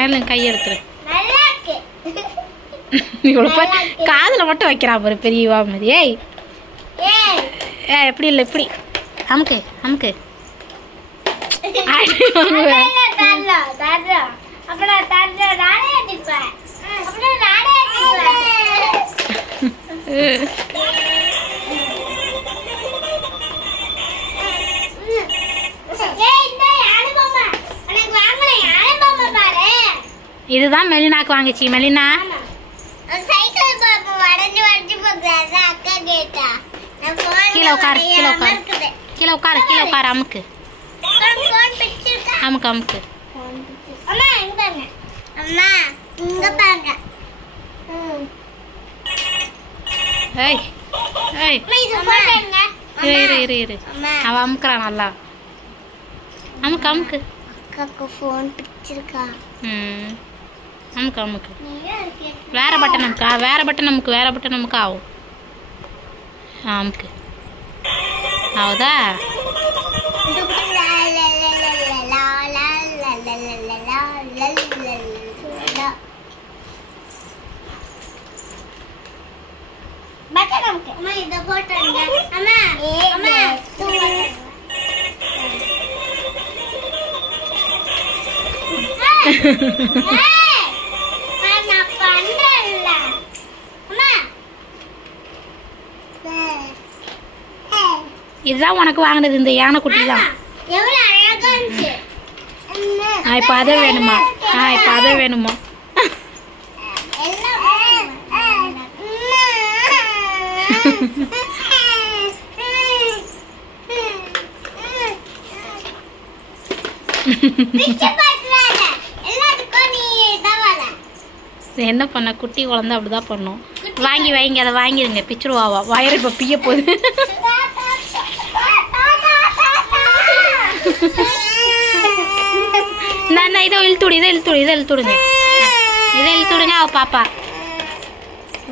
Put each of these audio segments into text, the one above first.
மேல கை எடுத்துரு. இவ்வளோ காதில் மட்டும் வைக்கிறா பாரு பெரியவா மாதிரி. ஏய் எப்படி இல்லை இப்படி அமுக்கு அமுக்கு. இதுதான் மெலினாக்கு வாங்கிச்சு. மெலினா கீழே உட்காரு கீழே உட்காரு கீழே உட்காரு கீழே உட்காரு. அமுக்கு அமுக்கு அமுக்கு. ஏய் ஏய் இரு இரு இரு. அவ அமுக்குறான் நல்லா. அமுக்கு அமுக்கு. அக்காக்கு ஃபோன் பிடிச்சிருக்கா. அமுக்கு அமுக்கு. வேற பட்டன் நமக்கு வேற பட்டன் நமக்கு வேற பட்டன் நமக்கு ஆகும். அமுக்கு ஆகுதா? இதுதான் உனக்கு வாங்கினது இந்த யானை குட்டி தான். இப்ப அதே வேணுமா? இப்ப அதே வேணுமா? என்ன பண்ண குட்டி குழந்தை அப்படிதான் பண்ணும். வாங்கி வைங்க அதை வாங்கிருங்க. பிச்சுருவாவா வயிறு இப்ப பிய போகுது. நான் இதை இழுத்துடு இதை இழுத்துடு இதை இழுத்துடுங்க இதை இழுத்துடுங்க. அவ பாப்பா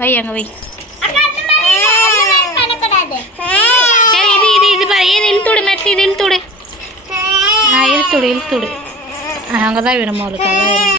வை அங்க வை. சரி இது இது இது பாரு. இது இழுத்துடு மெர்சி இது இழுத்துடு. இழுத்துடு இழுத்துடு. அங்கதான் வேணுமா அவளுக்கு? அதான் வேணும்.